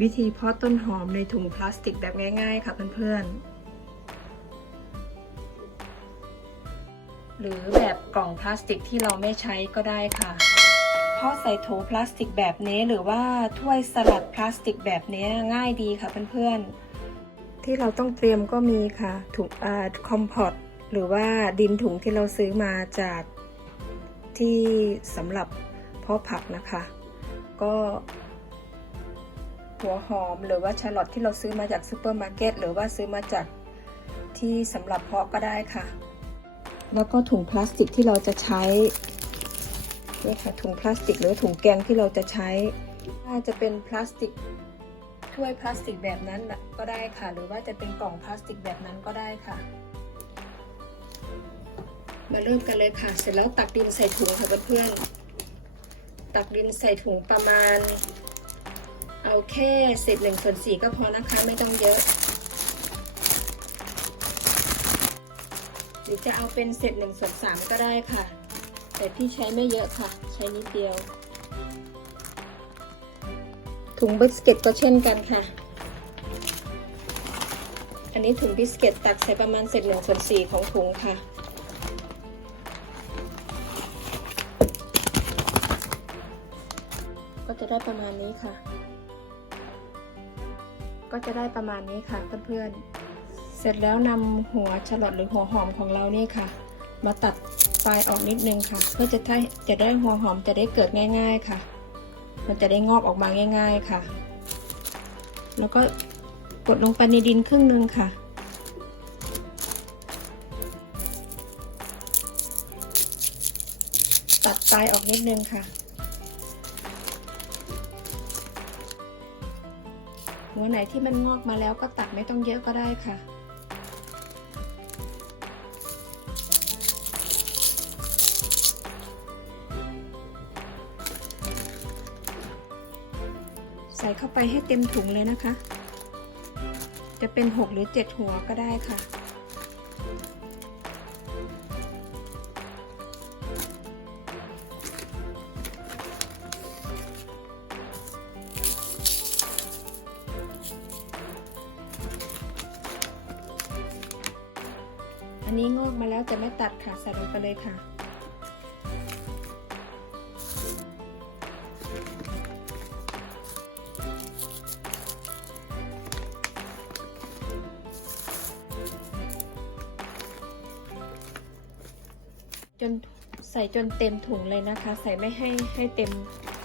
วิธีเพาะต้นหอมในถุงพลาสติกแบบง่ายๆ ค่ะเพื่อนๆ หรือแบบกล่องพลาสติกที่เราไม่ใช้ก็ได้ค่ะ เพาะใส่ถุงพลาสติกแบบนี้หรือว่าถ้วยสลัดพลาสติกแบบนี้ง่ายดีค่ะเพื่อนๆ ที่เราต้องเตรียมก็มีค่ะถุงอ่าคอมพอตหรือว่าดินถุงที่เราซื้อมาจากที่สำหรับเพาะผักนะคะ ก็ หัวหอมหรือว่าแชลอทที่เราซื้อมาจากซูเปอร์มาร์เก็ตหรือว่าซื้อมาจากที่สำหรับเพาะก็ได้ค่ะ แล้วก็ถุงพลาสติกที่เราจะใช้ด้วยค่ะถุงพลาสติกหรือถุงแกงที่เราจะใช้ถ้าจะเป็นพลาสติกถ้วยพลาสติกแบบนั้นก็ได้ค่ะ หรือว่าจะเป็นกล่องพลาสติกแบบนั้นก็ได้ค่ะ มาเริ่มกันเลยค่ะ เสร็จแล้วตักดินใส่ถุงค่ะเพื่อนๆตักดินใส่ถุงประมาณ เอาแค่เศษหนึ่งส่วนสี่ก็พอนะคะไม่ต้องเยอะ หรือจะเอาเป็นเศษหนึ่งส่วนสามก็ได้ค่ะ แต่พี่ใช้ไม่เยอะค่ะ ใช้นิดเดียว ถุงบิสกิตก็เช่นกันค่ะ อันนี้ถุงบิสกิตตักใส่ประมาณเศษหนึ่งส่วนสี่ของถุงค่ะก็จะได้ประมาณนี้ค่ะ ก็จะได้ประมาณนี้ค่ะเพื่อนๆ เสร็จแล้วนำหัวฉลอดหรือหัวหอมของเรานี่ค่ะ มาตัดปลายออกนิดนึงค่ะ เพื่อจะได้จะได้หัวหอมจะได้เกิดง่าย ๆค่ะ มันจะได้งอกออกมาง่าย ๆค่ะ แล้วก็กดลงไปในดินครึ่งหนึงค่ะตัดปลายออกนิดนึงค่ะ หัวไหนที่มันงอกมาแล้วก็ตัดไม่ต้องเยอะก็ได้ค่ะ ใส่เข้าไปให้เต็มถุงเลยนะคะ จะเป็น 6 หรือ 7 หัวก็ได้ค่ะ อันนี้งอกมาแล้วจะไม่ตัดค่ะใส่ลงไปเลยค่ะ จนใส่จนเต็มถุงเลยนะคะ ใส่ไม่ให้ให้เต็ม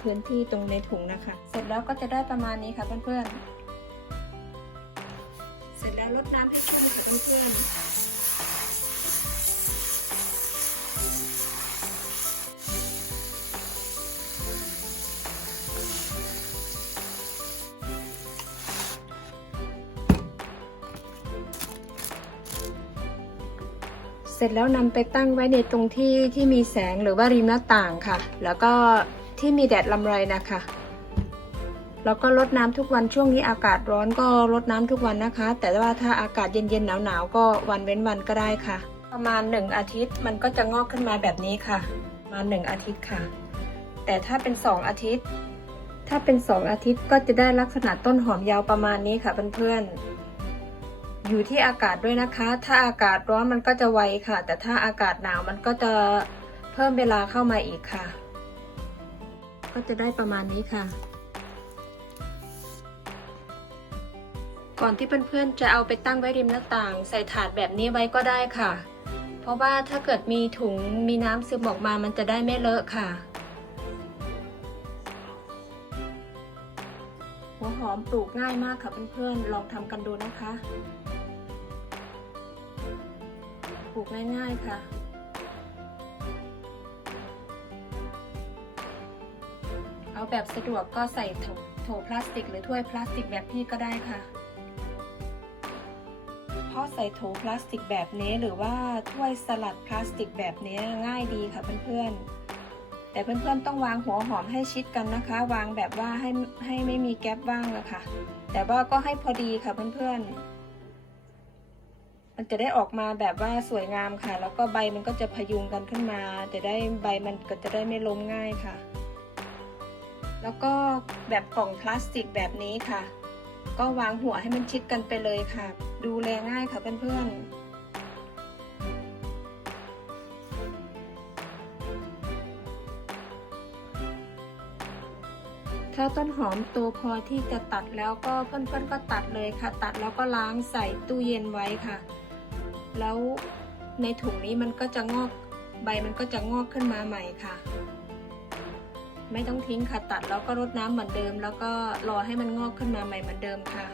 พื้นที่ตรงในถุงนะคะ เสร็จแล้วก็จะได้ประมาณนี้ค่ะเพื่อนๆ เสร็จแล้วลดน้ำให้ชุ่มค่ะเพื่อนๆ สร็จแล้วนำไปตั้งไว้ในตรงที่ที่มีแสงหรือว่าริมหน้าต่างค่ะ แล้วก็ที่มีแดดลำไรนะคะ แล้วก็รดน้ำทุกวันช่วงนี้อากาศร้อนก็รดน้ำทุกวันนะคะ แต่ว่าถ้าอากาศเย็นๆหนาวๆก็วันเว้นวันก็ได้ค่ะ ประมาณหนึ่งอาทิตย์มันก็จะงอกขึ้นมาแบบนี้ค่ะ มาณหนึ่งอาทิตย์ค่ะ แต่ถ้าเป็นสองอาทิตย์ ถ้าเป็นสองอาทิตย์ก็จะได้ลักษณะต้นหอมยาวประมาณนี้ค่ะเพื่อนๆ อยู่ที่อากาศด้วยนะคะ ถ้าอากาศร้อนมันก็จะไวค่ะ แต่ถ้าอากาศหนาวมันก็จะเพิ่มเวลาเข้ามาอีกค่ะ ก็จะได้ประมาณนี้ค่ะ ก่อนที่เพื่อนๆจะเอาไปตั้งไว้ริมหน้าต่าง ใส่ถาดแบบนี้ไว้ก็ได้ค่ะ เพราะว่าถ้าเกิดมีถุงมีน้ำซึมออกมามันจะได้ไม่เลอะค่ะหัวหอมปลูกง่ายมากค่ะเพื่อนๆ ลองทำกันดูนะคะ ปลูกง่ายๆค่ะ เอาแบบสะดวกก็ใส่โถโถพลาสติก หรือถ้วยพลาสติกแบบพี่ก็ได้ค่ะเพราะใส่โถพลาสติกแบบนี้หรือว่าถ้วยสลัดพลาสติกแบบนี้ง่ายดีค่ะเพื่อนๆ แต่เพื่อนๆต้องวางหัวหอมให้ชิดกันนะคะ วางแบบว่าให้ให้ไม่มีแก๊ปว่างอะคะแต่ว่าก็ให้พอดีค่ะเพื่อนๆ มันจะได้ออกมาแบบว่าสวยงามค่ะ แล้วก็ใบมันก็จะพยุงกันขึ้นมา จะได้ใบมันก็จะได้ไม่ล้มง่ายค่ะ แล้วก็แบบกล่องพลาสติกแบบนี้ค่ะ ก็วางหัวให้มันชิดกันไปเลยค่ะ ดูแลง่ายค่ะเพื่อนๆถ้าต้นหอมโตพอที่จะตัดแล้วก็เพื่อนๆก็ตัดเลยค่ะ ตัดแล้วก็ล้างใส่ตู้เย็นไว้ค่ะ แล้วในถุงนี้มันก็จะงอกใบมันก็จะงอกขึ้นมาใหม่ค่ะ ไม่ต้องทิ้งค่ะตัดแล้วก็รดน้ำเหมือนเดิม แล้วก็รอให้มันงอกขึ้นมาใหม่เหมือนเดิมค่ะ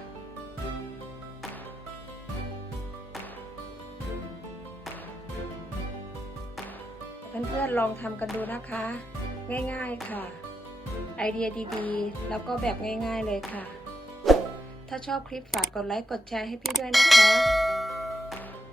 เพื่อนๆลองทำกันดูนะคะ ง่ายๆค่ะ ไอเดียดีๆ แล้วก็แบบง่ายๆเลยค่ะ ถ้าชอบคลิปฝากกดไลค์กดแชร์ให้พี่ด้วยนะคะ